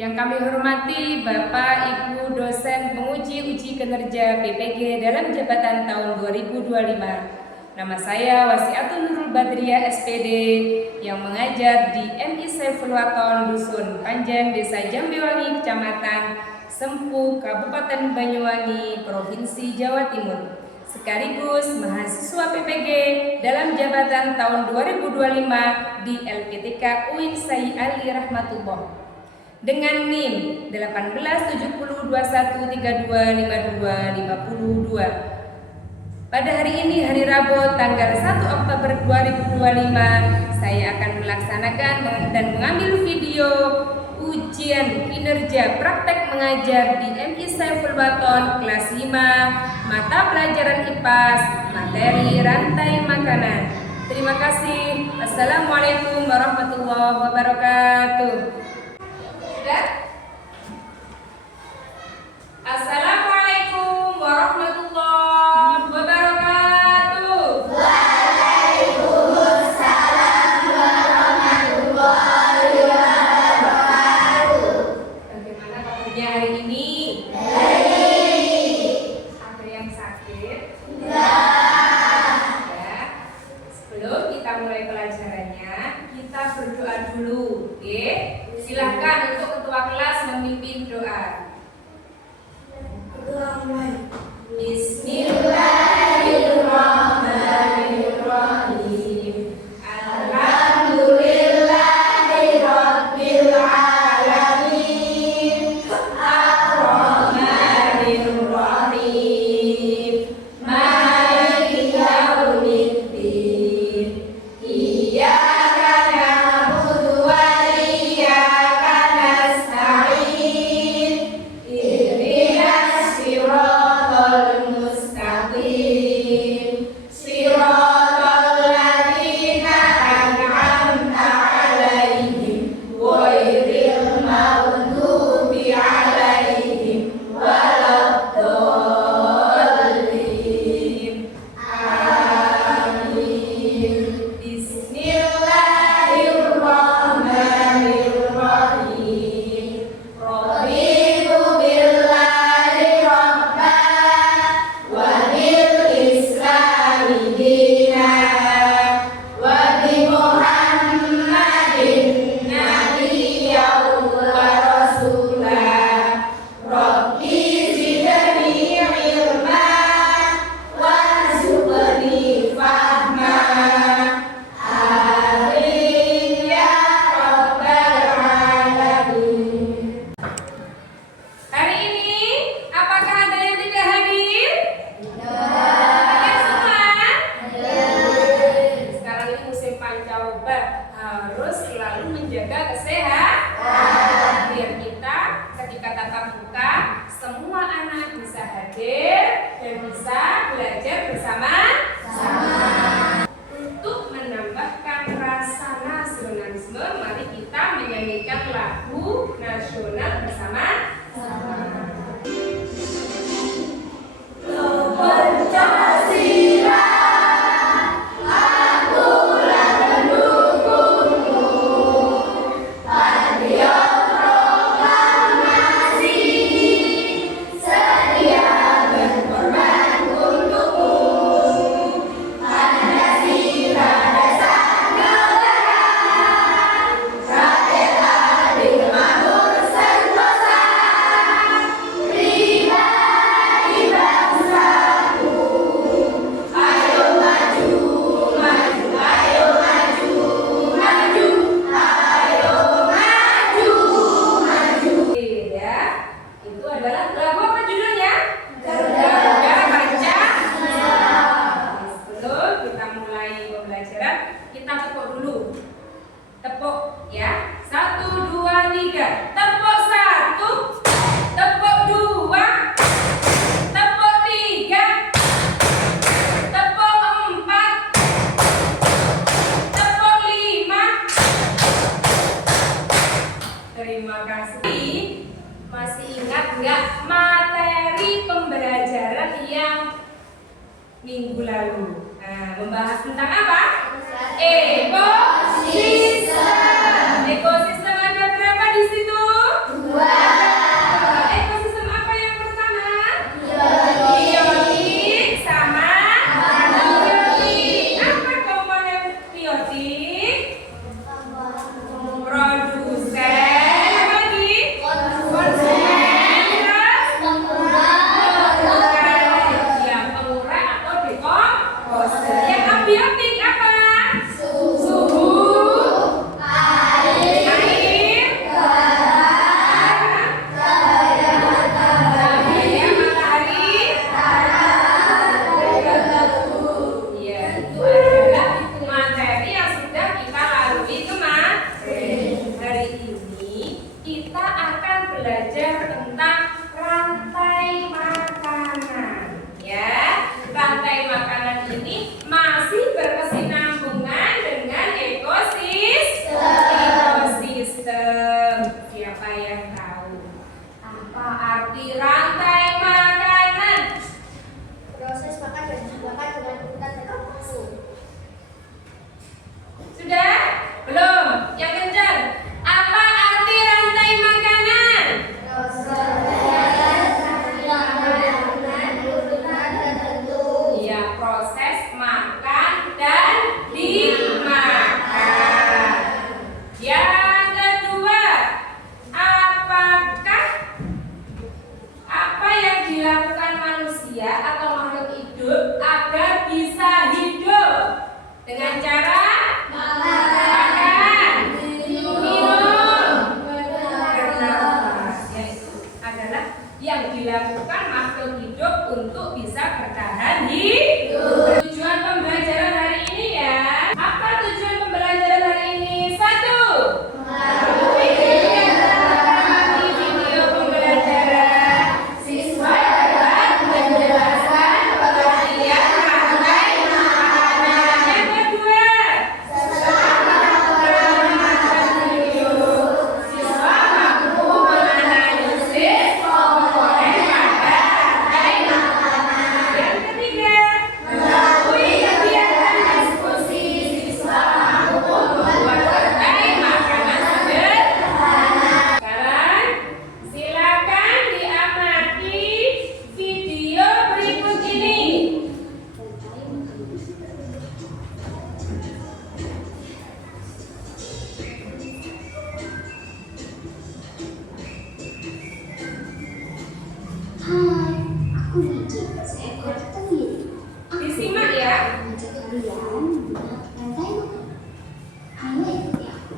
Yang kami hormati Bapak Ibu dosen penguji uji kinerja PPG dalam jabatan tahun 2025. Nama saya Wasiatun Nurul Badriah SPD yang mengajar di MI Saiful Waton Dusun Panjang, Desa Jambewangi, Kecamatan Sempu, Kabupaten Banyuwangi, Provinsi Jawa Timur. Sekaligus mahasiswa PPG dalam jabatan tahun 2025 di LPTK UIN Syai Ali Rahmatullah. Dengan NIM 187021325252. Pada hari ini, hari Rabu, tanggal 1 Oktober 2025, saya akan melaksanakan dan mengambil video ujian kinerja praktek mengajar di MI Saiful Waton kelas 5, mata pelajaran IPAS, materi rantai makanan. Terima kasih. Assalamualaikum warahmatullahi wabarakatuh. Assalamualaikum warahmatullahi wabarakatuh. Waalaikumsalam warahmatullahi wabarakatuh. Bagaimana kabarnya hari ini? Baik. Ada yang sakit? Enggak. Ya. Sebelum kita mulai pelajarannya, kita berdoa dulu. Oke? Silahkan untuk ketua kelas memimpin doa. Bismillahirrahmanirrahim. Alhamdulillahirabbil alamin. Ar-Rahmanir-Rahim. Maliki yaumiddin. Iyyaka na'budu wa iyyaka nasta'in. Ihdinas siratal mustaqim. Siratal ladzina an'amta 'alaihim ghairil maghdubi 'alaihim waladdallin. Amin. Bismillahirrahmanirrahim. Raditu billahi rabba wa bil islami dina wa bi Muhammadin nabiyyan wa rasulah. Rabbi zidni ilma warzuqni fahma. Amin ya rabbal alamin. Hari ini, apakah ada yang tidak hadir? Hadir semua? Sekarang ini musim pancaroba, harus selalu menjaga kesehatan. Biar kita ketika tatap muka, semua anak bisa hadir dan bisa belajar bersama-sama. Untuk menambahkan rasa nasionalisme, mari kita menyanyikan lagu nasional bersama-sama. Pancasila, akulah pendukungmu. Patriot proklamasi, sedia berkorban untukmu. Pancasila dasar negara, rakyat adil makmur sentosa. Pribadi bangsaku, ayo maju, maju, ayo maju, maju, ayo maju, maju. Ya, itu adalah lagu apa judulnya? Garuda Pancasila. Sebelum kita mulai pembelajaran, kita tepuk dulu. Tepuk ya. 1, 2, 3. Tepuk 1. Tepuk 2. Tepuk 3. Tepuk 4. Tepuk 5. Terima kasih. Masih ingat nggak materi pembelajaran yang minggu lalu? Nah, membahas tentang apa? Ekosistem. Ekosistem ada berapa di situ? 2. akan belajar tentang rantai makanan. Ya, rantai makanan ini masih berkesinambungan dengan ekosistem. Siapa yang tahu apa arti rantai makanan? Proses makan dan dibakar dengan urutan tertentu. Sudah? Belum? Yang kencang. Apa arti rantai makanan? Ya, proses makan dan dimakan. Yang kedua, apakah apa yang dilakukan manusia atau makhluk hidup agar bisa hidup? Dengan cara makan, minum, bernafas. Yaitu adalah yang dilakukan makhluk hidup untuk bisa bertahan hidup. Tujuan pembelajaran hari ini ya. Apa tujuan pembelajaran hari ini? 1. Di video pembelajaran siswa dapat menjelaskan pengertian rantai makanan. Yang kedua, siswa mampu menganalisis komponen pada rantai makanan. Yang ketiga, melalui kegiatan diskusi, siswa mampu membuat rantai makanan sederhana. Sekarang, silakan diamati video berikut ini. Hai, aku Niji, seekor tenggiri. Disimak ya. Mengajak kalian membuat rantai makanan. Ayo ikuti aku.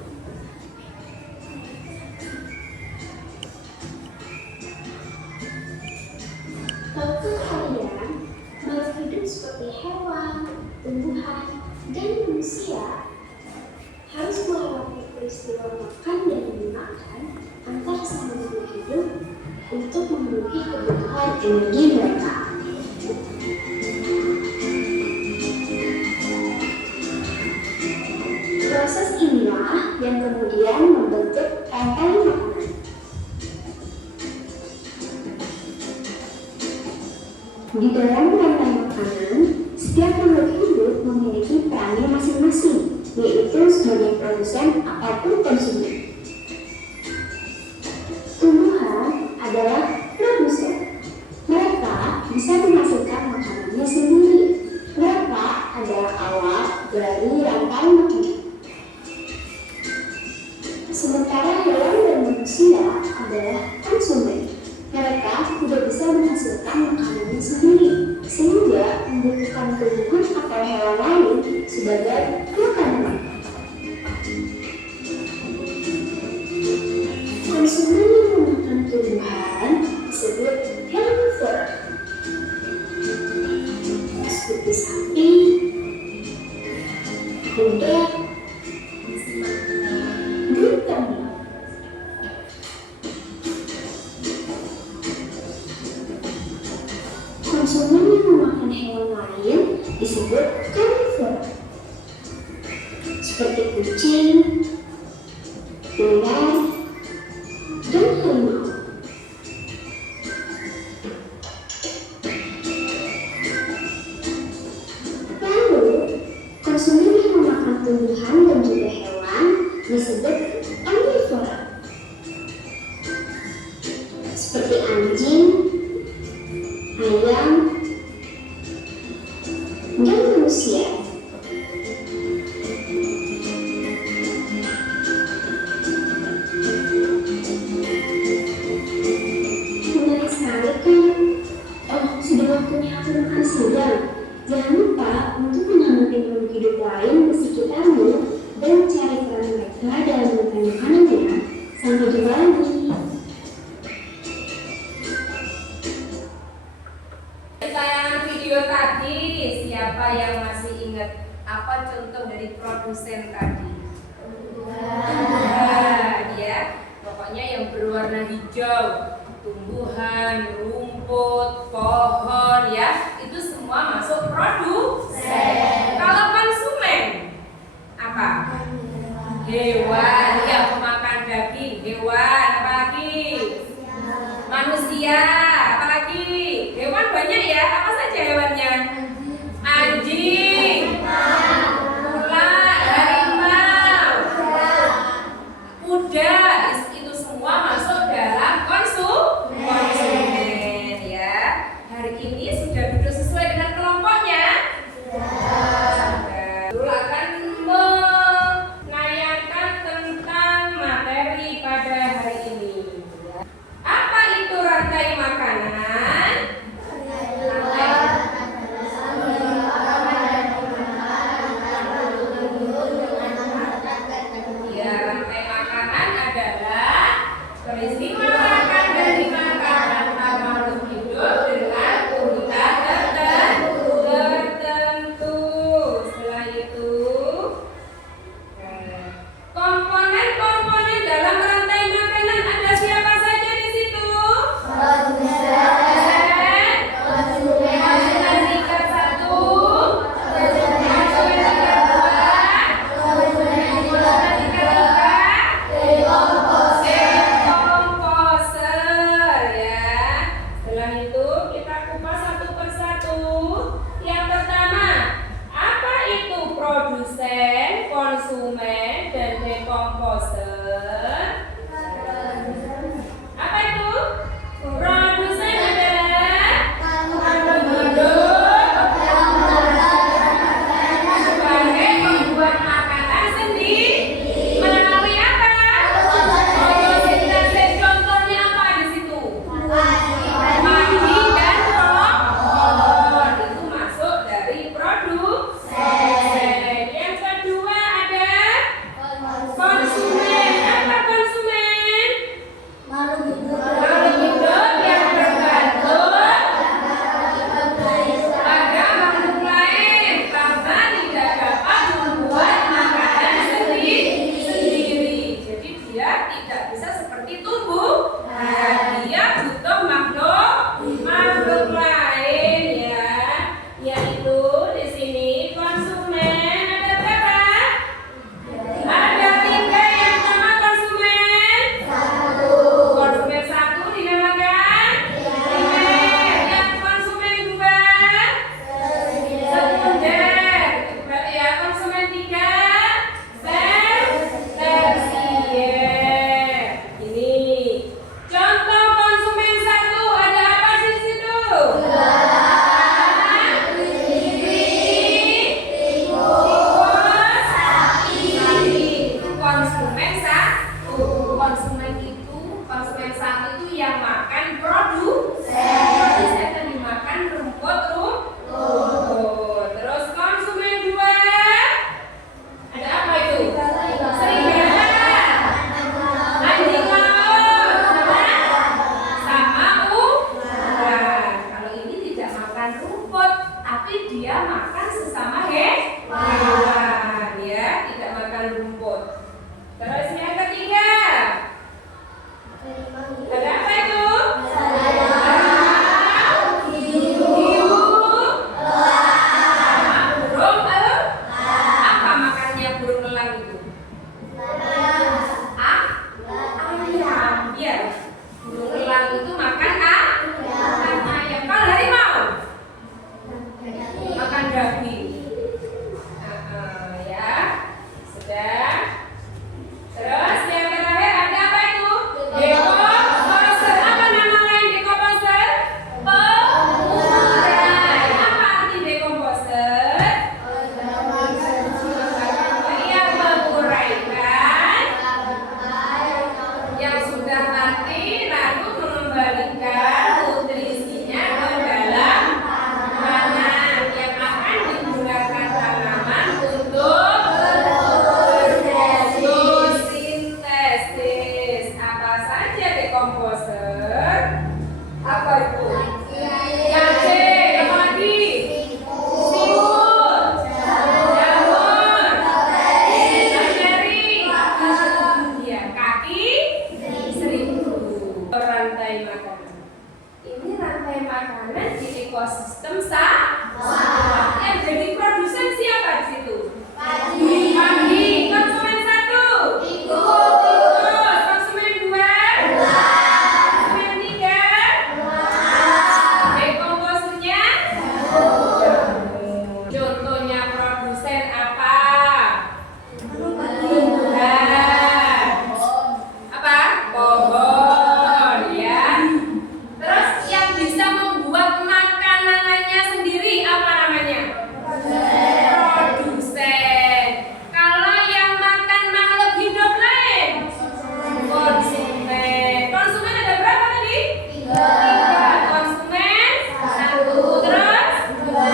Tahukah kalian makhluk hidup seperti hewan, tumbuhan, dan manusia harus melewati peristiwa makan dan dimakan antar sama makhluk hidup untuk memenuhi kebutuhan energi mereka. Proses inilah yang kemudian membentuk rantai makanan. Di dalam rantai makanan, setiap makhluk hidup memiliki perannya masing-masing, yaitu sebagai produsen ataupun konsumen. Tumbuhan adalah produsen. Mereka bisa menghasilkan makanannya sendiri. Mereka adalah awal dari rantai makanan. Sementara hewan dan manusia adalah konsumen. Mereka tidak bisa menghasilkan makanannya sendiri, sehingga membutuhkan tumbuhan atau hewan lain sebagai makanan. Konsumen yang memakan tumbuhan disebut herbivore, seperti sapi, kuda, dan kambing. Konsumen yang memakan hewan lain disebut carnivore, seperti kucing, ular, dan harimau. Lalu, konsumen yang memakan tumbuhan dan juga hewan disebut omnivora, seperti anjing, ayam, dan manusia. Menarik sekali kan? Oh, sudah waktunya aku makan siang. Jangan lupa untuk mengamati makhluk hidup lain di sekitarmu dan mencari peran mereka dalam rantai makanan ya. Sampai jumpa lagi. Tayangan video tadi, siapa yang masih ingat apa contoh dari produsen tadi? Ya, pokoknya yang berwarna hijau, tumbuhan, rumput, pohon ya, itu semua masuk produsen. Kalau konsumen apa? Hewan, ya pemakan daging, hewan, apa lagi? Manusia, apa lagi? Hewan banyak ya, apa saja hewannya? Anjing, ular, harimau, kuda, itu semua masuk dalam konsumen ya. Hari ini sudah duduk sesuai dengan kelompoknya? Dulu akan menayangkan tentang materi pada hari ini. Apa itu rantai makanan? Ya, rantai makanan adalah peristiwa makan dan dimakan antar makhluk hidup dengan urutan tertentu. Setelah itu, komponen-komponen dalam rantai makanan ada siapa saja di situ? Konsumen tingkat 1, konsumen tingkat 2, konsumen tingkat 3, komposer ya. Setelah itu kita kupas satu persatu. Yang pertama, apa itu produsen, konsumen, dan dekomposer? Apa itu? Produsen adalah makhluk hidup sebagai pembuat makanan sendiri melalui apa? Fotosintese. Contohnya apa di situ? Mandi dan roh itu masuk dari produsen. Yang kedua ada konsumen. Apa konsumen? Makhluk hidup yang bergantung pada makhluk lain karena tidak dapat membuat makanan sendiri. Jadi dia tidak bisa seperti tumbuh. Nah, dia butuh makhluk lain ya. Yaitu di sini konsumen ada berapa? Ada 3. Yang pertama konsumen. Konsumen 1 dinamakan primer. Yang konsumen 2 sekunder. Ya, konsumen 3 tersier. Ini contoh konsumen 1 ada apa di situ? Konsumen 1. Konsumen 1 itu yang makan produsen dan dimakan rumput. Terus konsumen 2 ada apa itu? Serigala, anjing laut, sama ular. Kalau ini tidak makan rumput, tapi dia makan sesama hewan ya, tidak makan rumput. Terus yang ketiga ada apa itu? ekosistem sawah. Yang jadi produsen siapa di situ? Padi. Konsumen 1. Terus konsumen 2. Konsumen 3. Dekomposernya jamur. Contohnya produsen apa? Apa? Pohon, ya. Terus yang bisa membuat makanannya sendiri apa namanya? Produsen. Kalau yang makan makhluk hidup lain? Konsumen. Konsumen ada berapa tadi? 3. Konsumen 1. Terus? 2.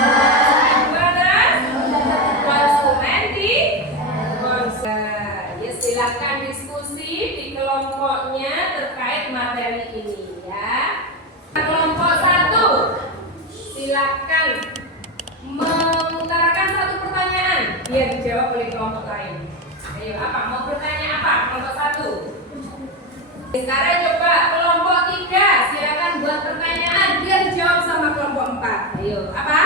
Terus? Konsumen di konsumen. Ya, silakan diskusi di kelompoknya terkait materi ini, ya. Kelompok 1, silakan mengutarakan satu pertanyaan biar dijawab oleh kelompok lain. Ayo, apa? Mau bertanya apa? Kelompok 1. Sekarang coba kelompok 3, silakan buat pertanyaan biar dijawab sama kelompok 4. Ayo, apa?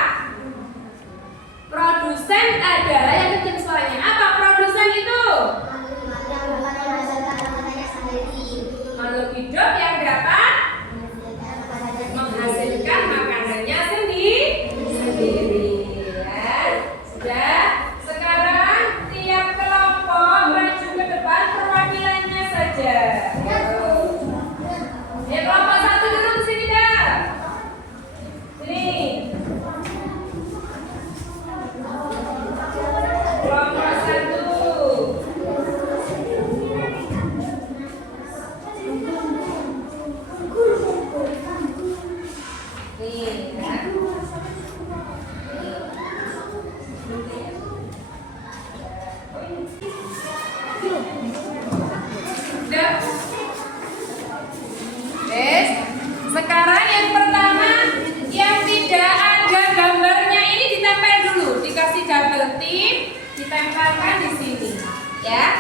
Produsen adalah yang kenceng suaranya. Apa produsen itu? Makhluk hidup yang dapat menghasilkan makanannya sendiri, ya. Sudah. Sekarang tiap kelompok maju ke depan perwakilannya saja. Ya, kelompok 1 dulu ke sini dah. Sini. Kelompok 1. Nih, ya. Udah. Yes. Sekarang yang pertama, yang tidak ada gambarnya ini ditempel dulu, dikasih double tip, ditempelkan di sini, ya.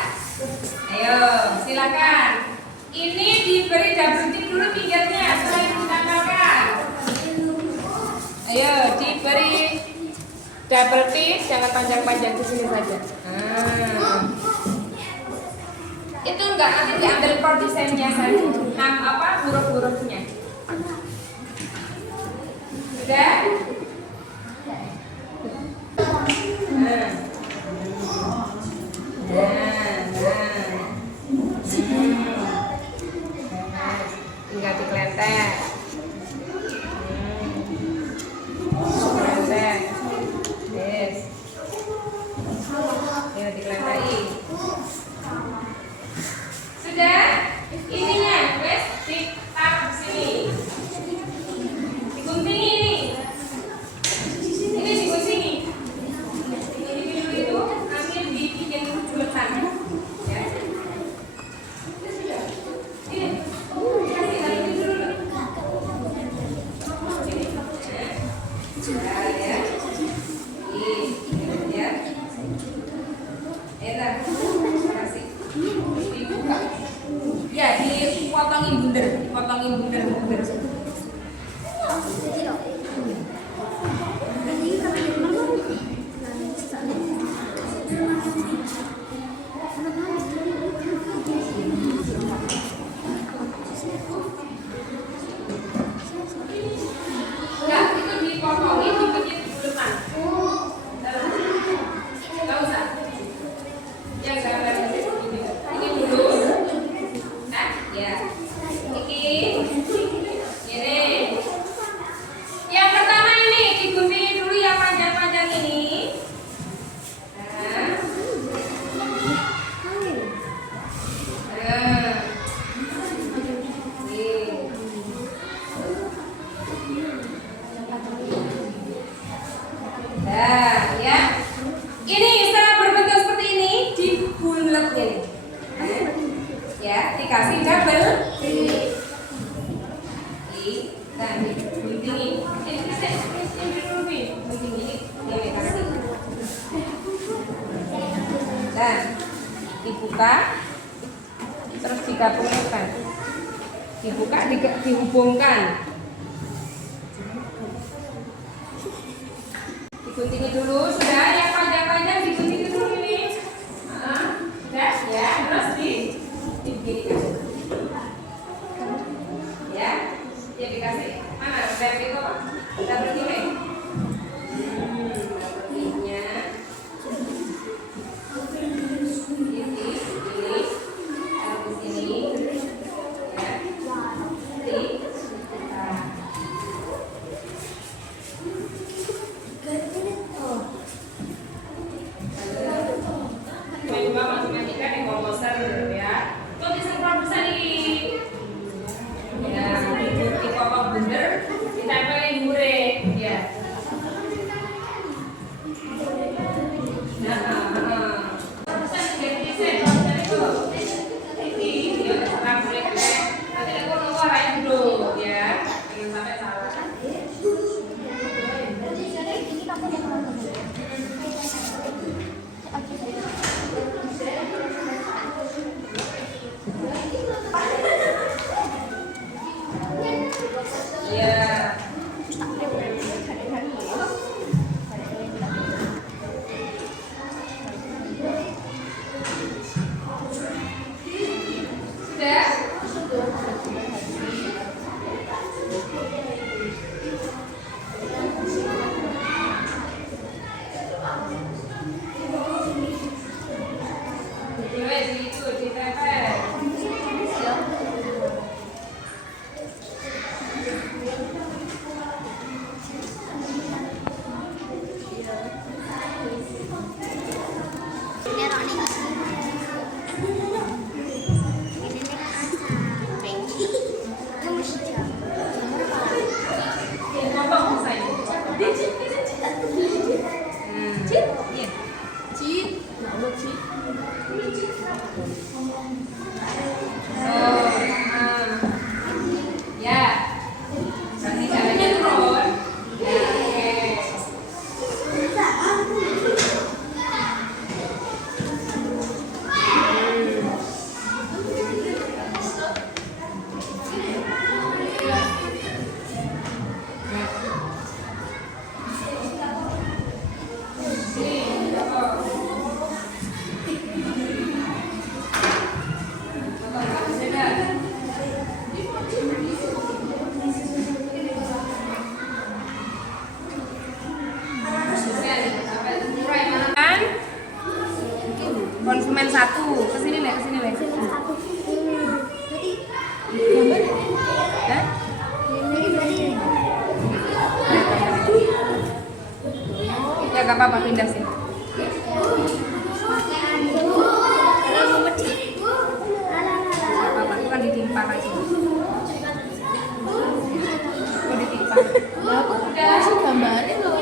Ayo, silakan. Ini diberi double tip dulu pinggirnya, setelah itu ditempelkan. Ayo, diberi double tip, jangan panjang-panjang, di sini saja. Itu enggak, nanti diambil produsennya saja. Huruf-hurufnya. Sudah? Nah. Tinggal dikeletek. Keletek. Yes. Ya, dikeletai. Sudah? Ininya, wes, ditaruh di sini. Digunting ini. Ini digunting. Ini dulu itu, nanti dibikin juletan. Ya. Ini. Kasih lagi dulu. Ini. Nah, ya. Ini, ya. Enak. Kasih. Dibuka. Ya, dipotongin bundar. Enggak, itu dipotongin, dibikin buletan. Enggak usah. Yang gambar ini dulu. Nah, ya. Ini. Yang pertama ini diguntingin dulu yang panjang-panjang ini. Nah. Nah, ya. Ini setelah berbentuk seperti ini dibuletin. Ya, dikasih double. Nah, guntingin. Ini kasih. Nah, dibuka, terus digabungkan. Dibuka, dihubungkan. Gunting dulu, sudah yang panjang-panjang digunting dulu ini. Sudah ya, terus begini. Ya, dia dikasih mana? Rem itu apa? Double tiling. Double-nya. Konsumen 1, kesini nih. Ya gak apa-apa, pindah sini. Apa-apa, itu kan ditimpa lagi. Oh, ditimpa. Aku kasih gambarnya loh.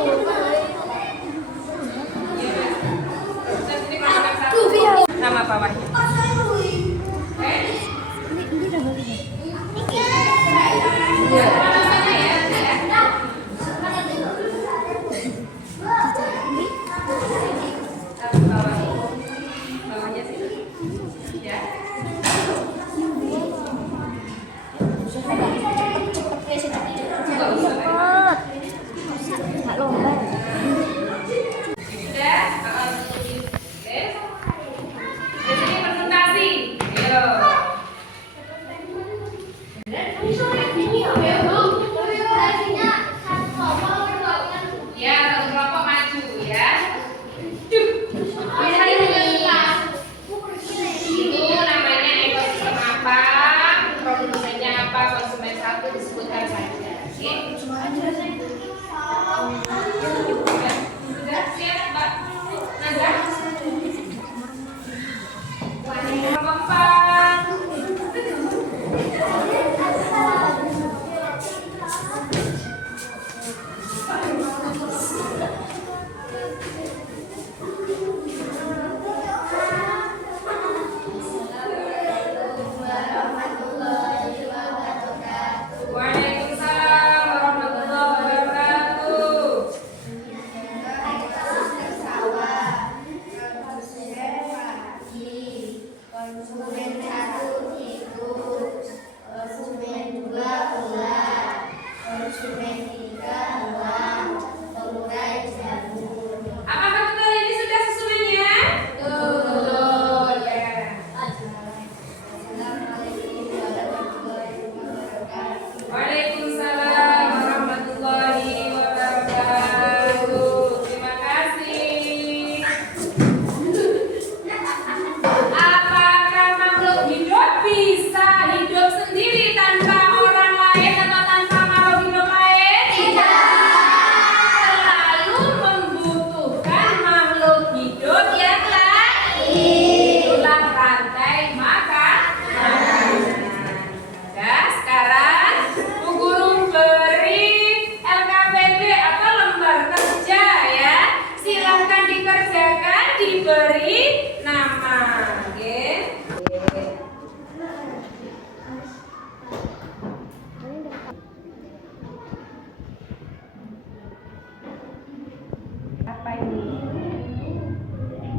Nama bawahnya. Bawahnya sih. Ya. Nggak lomba. Sudah? Di sini presentasi. Ayo. Ya, satu kelompok maju ya. Itu namanya ekosistem apa? Produsennya apa? Konsumen 1 disebutkan saja. Oke? Sudah siap, Mbak Nazar? Gampang. Waalaikumsalam warahmatullahi wabarakatuh. ini?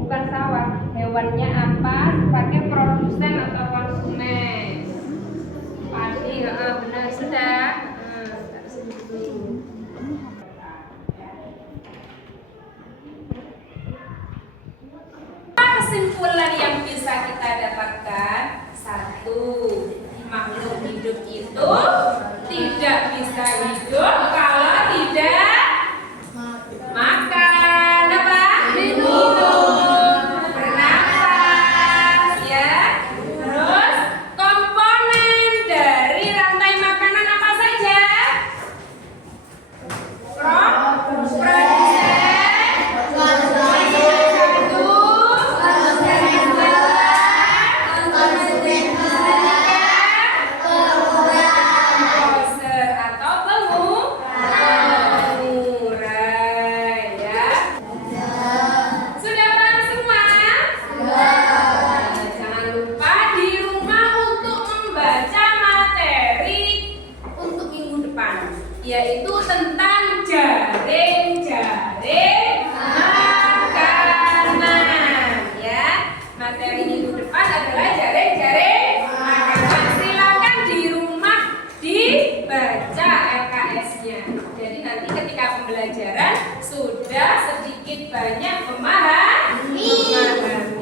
Bukan sawah. Hewannya apa? Pakai produsen atau konsumen? Padi, benar sudah. Taruh sini dulu. Apa kesimpulan yang bisa kita dapatkan? Satu, makhluk hidup itu tidak bisa hidup kalau tidak makan apa? Minum, bernafas, ya. Terus komponen dari rantai makanan apa saja? Produsen, produser atau pengurai, ya. Sudah paham semua? Jangan lupa di rumah untuk membaca materi untuk minggu depan, yaitu tentang jaring-jaring makanan, ya. Materi minggu depan adalah jaring-jaring makanan. Silakan di rumah dibaca LKS-nya. Jadi nanti ketika pembelajaran sudah sedikit banyak pemahaman.